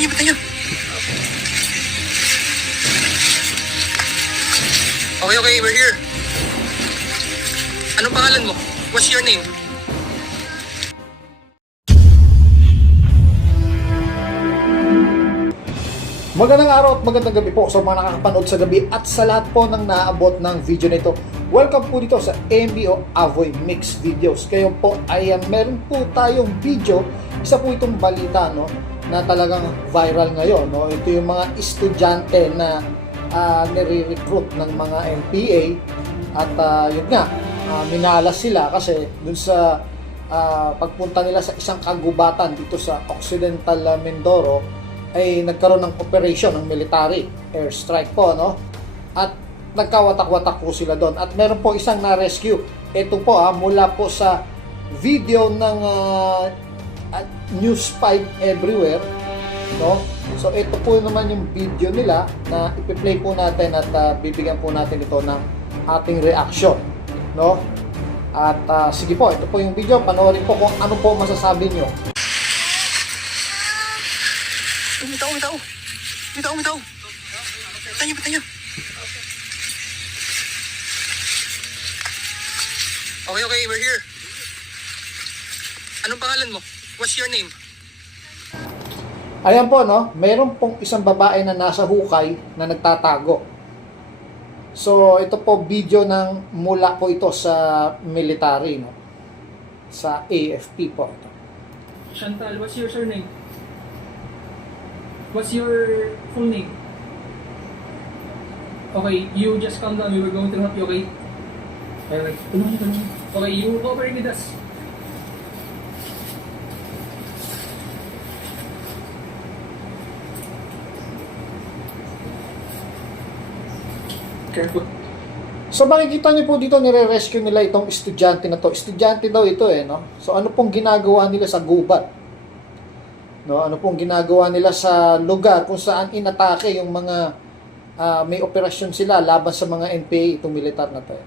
Bitawan niyo. Okay, okay, we're here. Anong pangalan mo? What's your name? Magandang araw at magandang gabi po sa mga nakakapanood sa gabi at sa lahat po ng naabot ng video nito. Welcome po dito sa MBO Avoy Mix Videos. Kayo po ay meron po tayong video, isa po itong balita na talagang viral ngayon. Ito yung mga estudyante na nire-recruit ng mga NPA at yun nga, minalas sila kasi dun sa pagpunta nila sa isang kagubatan dito sa Occidental Mindoro ay nagkaroon ng operation ng military airstrike po, at nagkawatak-watak po sila doon at meron po isang na-rescue. Ito po mula po sa video ng News 5 Everywhere, so ito po naman yung video nila na ipi-play po natin at bibigyan po natin ito ng ating reaction, at sige po, ito po yung video, panoorin po kung ano po masasabi nyo. Bitaw. Bitawan niyo. Okay, okay, we're here. Anong pangalan mo? What's your name? Ayan po, meron pong isang babae na nasa hukay na nagtatago. So, ito po video ng mula po ito sa military, sa AFP po ito. Chantal, what's your surname? What's your full name? Okay, you just calm down. We were going to help you, okay? Okay, tulungan. Okay, you cooperate with us. Careful. So makikita niyo po dito, nire-rescue nila itong estudyante na to. Estudyante daw ito So ano pong ginagawa nila sa gubat? Ano pong ginagawa nila sa lugar kung saan inatake yung mga may operasyon sila laban sa mga NPA, itong militar na to.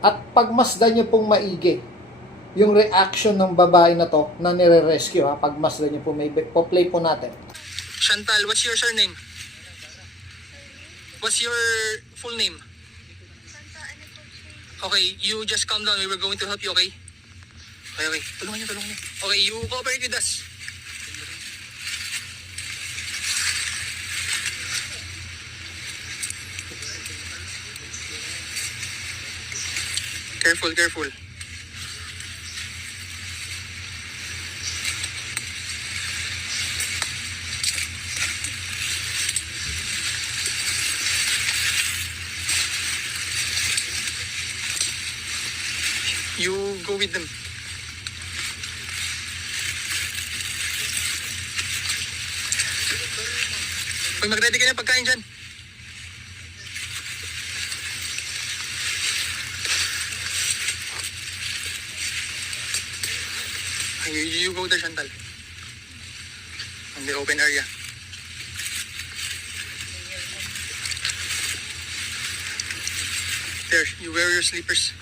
At pagmasdan niyo pong maigi yung reaction ng babae na to na nire-rescue. Pagmasdan niyo po, may play po natin. Chantal, what's your surname? What's your full name? Okay, you just calm down. We were going to help you, okay? Okay. Tulungan niyo. Okay, you cooperate with us. Careful. You go with them. Hoy, mag-ready ka na pagkain dyan. You go there, Chantal. On the open area. There, you wear your slippers.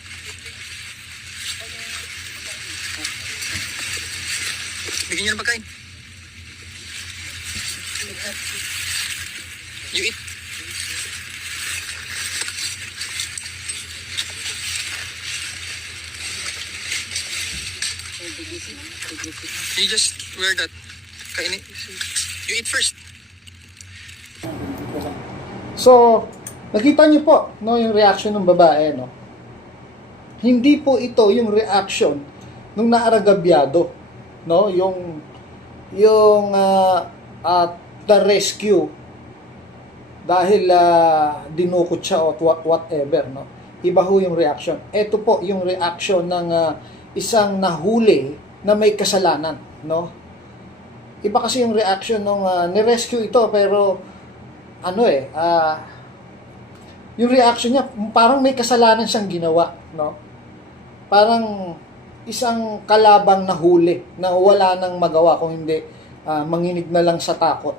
Bigyan niyo ng pagkain. You eat. You just wear that. Kainin. You eat first. So, nakita niyo po, yung reaction ng babae, Hindi po ito yung reaction nung naaragabyado, yung the rescue dahil dinukot siya o whatever, Iba ho yung reaction. Ito po yung reaction ng isang nahuli na may kasalanan, Iba kasi yung reaction nung ni-rescue ito, pero yung reaction niya parang may kasalanan siyang ginawa, Parang isang kalabang nahuli na wala nang magawa kung hindi manginig na lang sa takot,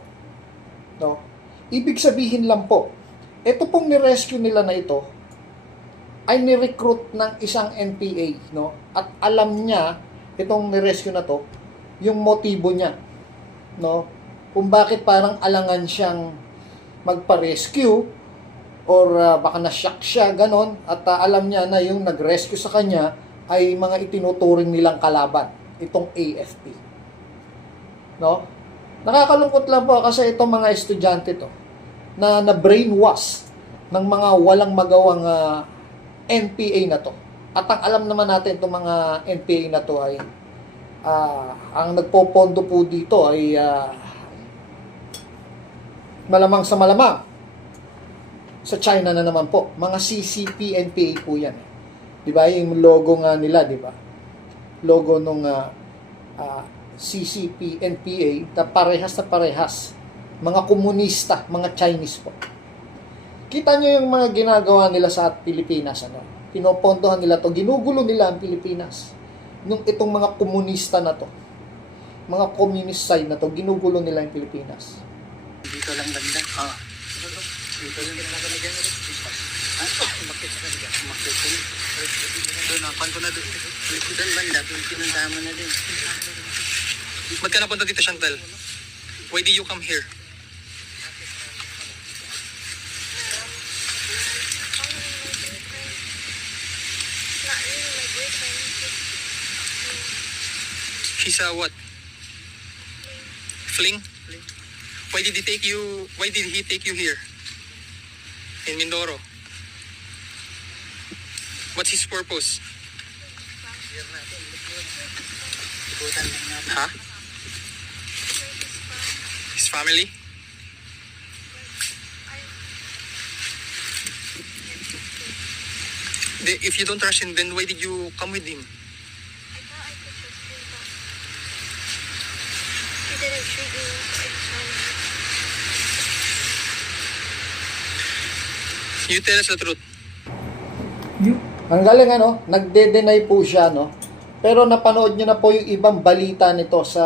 Ibig sabihin lang po, ito pong ni-rescue nila na ito ay ni-recruit ng isang NPA, At alam niya itong ni-rescue na to, yung motibo niya, kung bakit parang alangan siyang magpa-rescue or baka na-shock siya, ganon, at alam niya na yung nag-rescue sa kanya ay mga itinuturing nilang kalaban, itong AFP. No? Nakakalungkot lang po kasi itong mga estudyante to na na-brainwash ng mga walang magawang NPA na to. At ang alam naman natin itong mga NPA na to ay ang nagpopondo po dito ay malamang sa malamang sa China na naman po. Mga CCP NPA po yan. Di ba? Yung logo nga nila, di ba? Logo nung CCP NPA na parehas. Mga komunista, mga Chinese po. Kita nyo yung mga ginagawa nila sa Pilipinas. Ano? Pinopondohan nila to, ginugulo nila ang Pilipinas. Nung itong mga komunista na to, mga communist side na to, ginugulo nila yung Pilipinas. Dito lang banda. Dito lang banda. Bakit sa kanila? Doon, napan ko na doon. Doon banda, pinuntahan mo na doon. Ba't ka napunta dito, Chantal? Why did you come here? Not really my boyfriend. She's what? Fling? Why did he take you here? In Mindoro? What's his purpose? Huh? His family? If you don't trust him, then why did you come with him? I thought I could trust him, but he didn't treat me well, so I just wanted. You tell us the truth. Ang galing ano, nagde-deny po siya, no? Pero napanood nyo na po yung ibang balita nito sa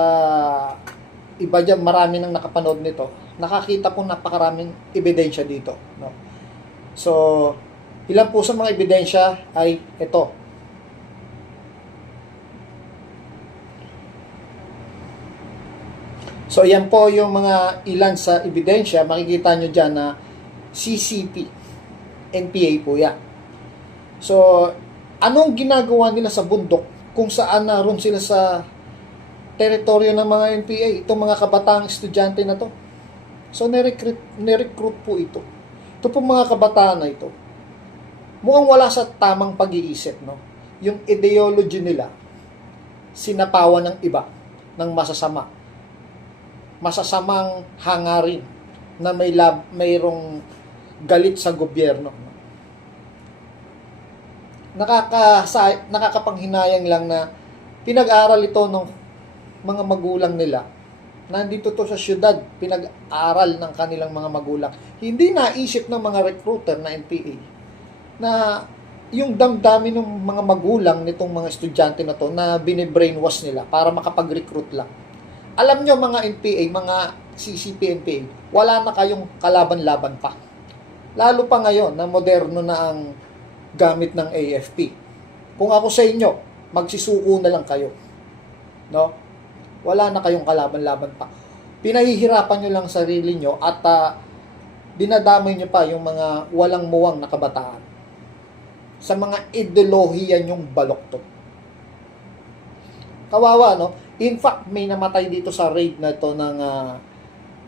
iba dyan, marami nang nakapanood nito. Nakakita po napakaraming ebidensya dito, no? So, ilan po sa mga ebidensya ay ito. So, yan po yung mga ilan sa ebidensya. Makikita nyo dyan na CCP, NPA po yan. So, anong ginagawa nila sa bundok kung saan naroon sila sa teritoryo ng mga NPA, itong mga kabataang estudyante na to? So, nirecruit po ito. Ito po mga kabataan na ito. Mukhang wala sa tamang pag-iisip, no? Yung ideology nila, sinapawan ng iba, ng masasama. Masasamang hangarin na mayroong galit sa gobyerno. Nakakapanghinayang lang na pinag-aaral ito ng mga magulang nila. Nandito to sa syudad, pinag-aaral ng kanilang mga magulang. Hindi naisip ng mga recruiter na NPA na yung damdamin ng mga magulang nitong mga estudyante na to na binibrainwash nila para makapag-recruit lang. Alam nyo mga NPA, mga CCP NPA, wala na kayong kalaban-laban pa. Lalo pa ngayon na moderno na ang gamit ng AFP. Kung ako sa inyo, magsisuko na lang kayo. No? Wala na kayong kalaban-laban pa. Pinahihirapan nyo lang sarili nyo at dinadamay nyo pa yung mga walang muwang na kabataan sa mga ideolohiya nyong baloktot. Kawawa, no? In fact, may namatay dito sa raid na ito ng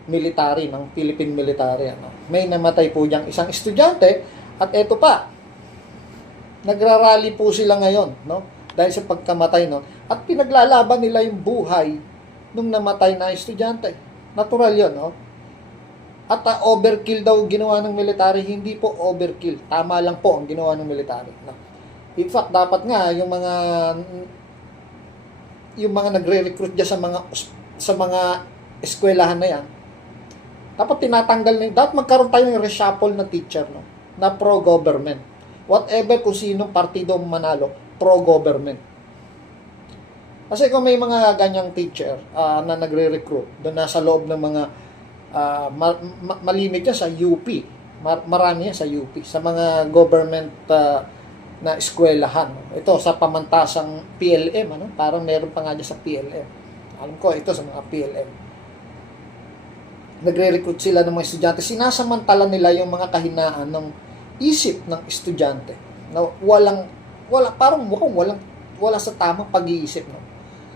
military, ng Philippine military. Ano? May namatay po diyang isang estudyante at eto pa, nagrarally po sila ngayon, no? Dahil sa pagkamatay, no? At pinaglalaban nila yung buhay nung namatay na estudyante. Natural yun, no? At overkill daw ginawa ng military. Hindi po overkill. Tama lang po ang ginawa ng military, no? In fact, dapat nga yung mga nagre-recruit diyan sa mga eskwelahan na yan, dapat tinatanggal na dapat magkaroon tayo ng reshuffle na teacher, no? Na pro-government. Whatever kung sinong partido manalo, pro-government. Kasi kung may mga ganyang teacher na nagre-recruit, doon nasa loob ng mga malimit yan sa UP, marami yan sa UP, sa mga government na eskwelahan. Ito sa pamantasang PLM, ano? Parang meron pa nga dyan sa PLM. Alam ko, ito sa mga PLM. nagre-recruit sila ng mga estudyante, sinasamantala nila yung mga kahinaan ng isip ng estudyante. Na parang mukhang wala sa tamang pag-iisip. No?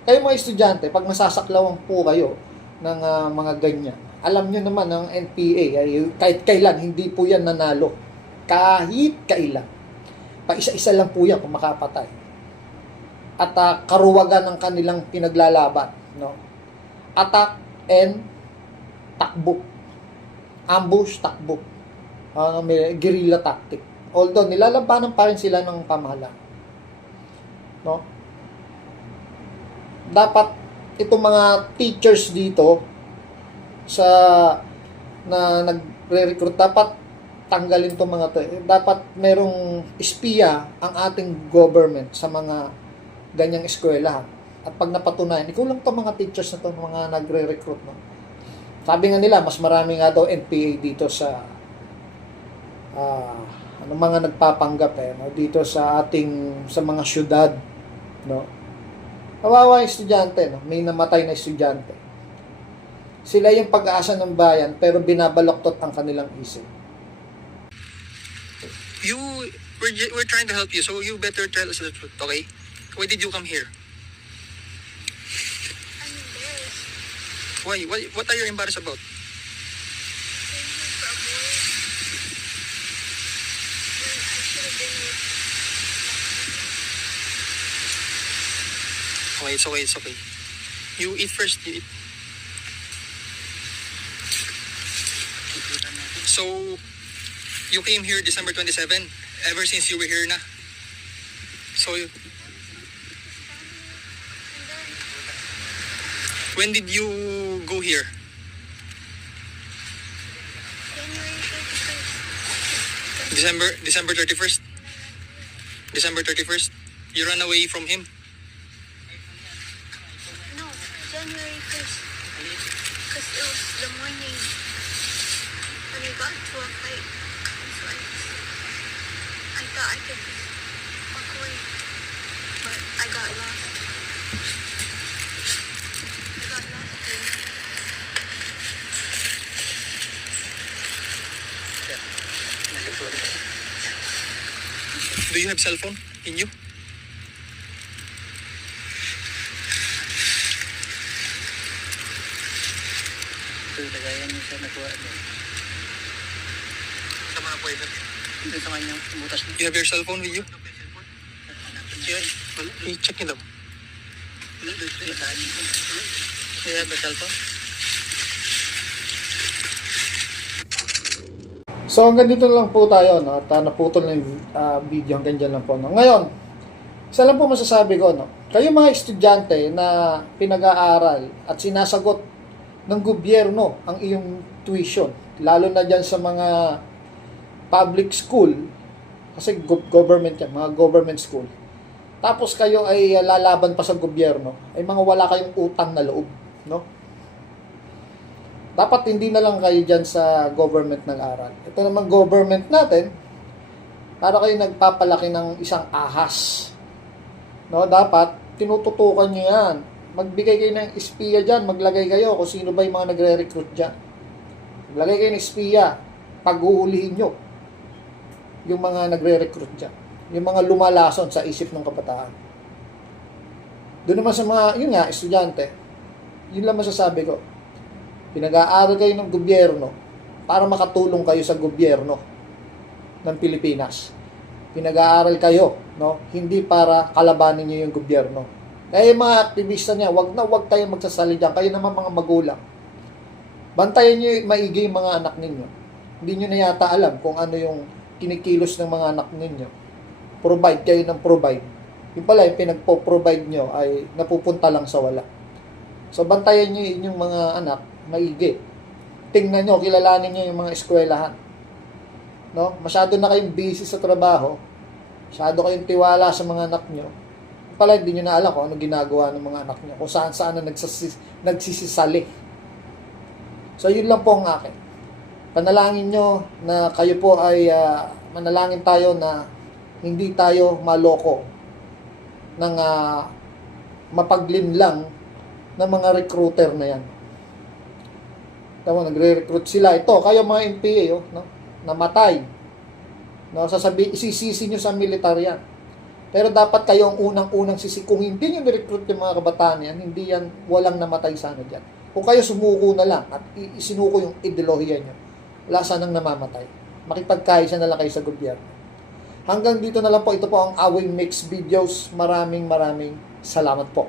Kayo mga estudyante, pag nasasaklawan po kayo ng mga ganyan, alam nyo naman ang NPA, ay kahit kailan, hindi po yan nanalo. Kahit kailan. Pa-isa-isa lang po yan kung makapatay. At karuwagan ng kanilang pinaglalaban. No? Attack and takbo. Ambush, takbo. May guerrilla tactic. Although, nilalabanan pa rin sila ng pamahalaan. No? Dapat, itong mga teachers dito, na nagre-recruit, dapat tanggalin itong mga to. Dapat merong espiya ang ating government sa mga ganyang eskwelahan. At pag napatunayan, ikaw lang itong mga teachers na to, mga nagre-recruit. No? Sabi nga nila, mas marami nga daw NPA dito sa mga nagpapanggap no? Dito sa mga syudad. No? Kawawa yung estudyante, no? May namatay na estudyante. Sila yung pag-aasa ng bayan, pero binabaloktot ang kanilang isip. We're trying to help you, so you better tell us the truth, okay? Why did you come here? I'm embarrassed. Why? What are you embarrassed about? Thank you for a boy. When I should have been with Okay, it's okay. You eat first, you eat. So, you came here December 27, ever since you were here na. So, when did you go here? January 31st. December 31st? December 31st? You ran away from him? No, January 1st. Because it was the morning when we got into a fight. So I thought I could just walk away. But I got lost. I got lost here. Do you have cell phone in you? Ito yung lagayan niya siya nakuha doon. Sa mga pwede. Ito sa kanyang butas niya. You have your cell phone with you? Yun. I-check nyo daw. You have a cellphone? So hanggang dito lang po tayo, no? At naputol na yung video, hanggang dyan lang po. No? Ngayon, isa lang po masasabi ko, no? Kayo mga estudyante na pinag-aaral at sinasagot ng gobyerno ang iyong tuition, lalo na dyan sa mga public school, kasi government yan, mga government school. Tapos kayo ay lalaban pa sa gobyerno, ay mga wala kayong utang na loob, no? Dapat hindi na lang kayo dyan sa government nag-aral. Ito naman government natin, para kayo nagpapalaki ng isang ahas. No, dapat tinututukan nyo yan. Magbigay kayo ng espiya dyan, maglagay kayo kung sino ba yung mga nagre-recruit dyan. Maglagay kayo ng espiya, paghuhulihin nyo yung mga nagre-recruit dyan. Yung mga lumalason sa isip ng kabataan. Doon naman sa mga, yun nga, estudyante, yun lang masasabi ko. Pinag-aaral kayo ng gobyerno para makatulong kayo sa gobyerno ng Pilipinas. Pinag-aaral kayo, no? Hindi para kalabanin niyo yung gobyerno. Kaya yung mga aktivista niya, wag tayong magsasali dyan. Kayo naman mga magulang. Bantayan niyo maigi yung mga anak ninyo. Hindi niyo na yata alam kung ano yung kinikilos ng mga anak ninyo. Provide kayo ng provide. Yung pala, yung pinagpo-provide nyo ay napupunta lang sa wala. So, bantayan niyo inyong mga anak maigi. Tingnan nyo, kilalanin nyo yung mga eskwelahan. No? Masyado na kayong busy sa trabaho. Masyado kayong tiwala sa mga anak nyo. Pala, hindi nyo na alam kung ano ginagawa ng mga anak nyo. Kung saan na nagsisisali. So, yun lang po ang akin. Panalangin nyo na kayo po ay manalangin tayo na hindi tayo maloko ng mapaglinlang ng mga recruiter na yan. Tama, nagre-recruit sila. Ito, kayo mga NPA, oh, no? Namatay. No, isisisi nyo sa militarya. Pero dapat kayo ang unang-unang sisi. Kung hindi nyo ni-recruit yung mga kabataan yan, hindi yan, walang namatay sana dyan. Kung kayo sumuko na lang at isinuko yung ideolohiya nyo, wala sanang namamatay. Makipagkaisa na lang kayo sa gobyerno. Hanggang dito na lang po. Ito po ang Avoy Mix Videos. Maraming salamat po.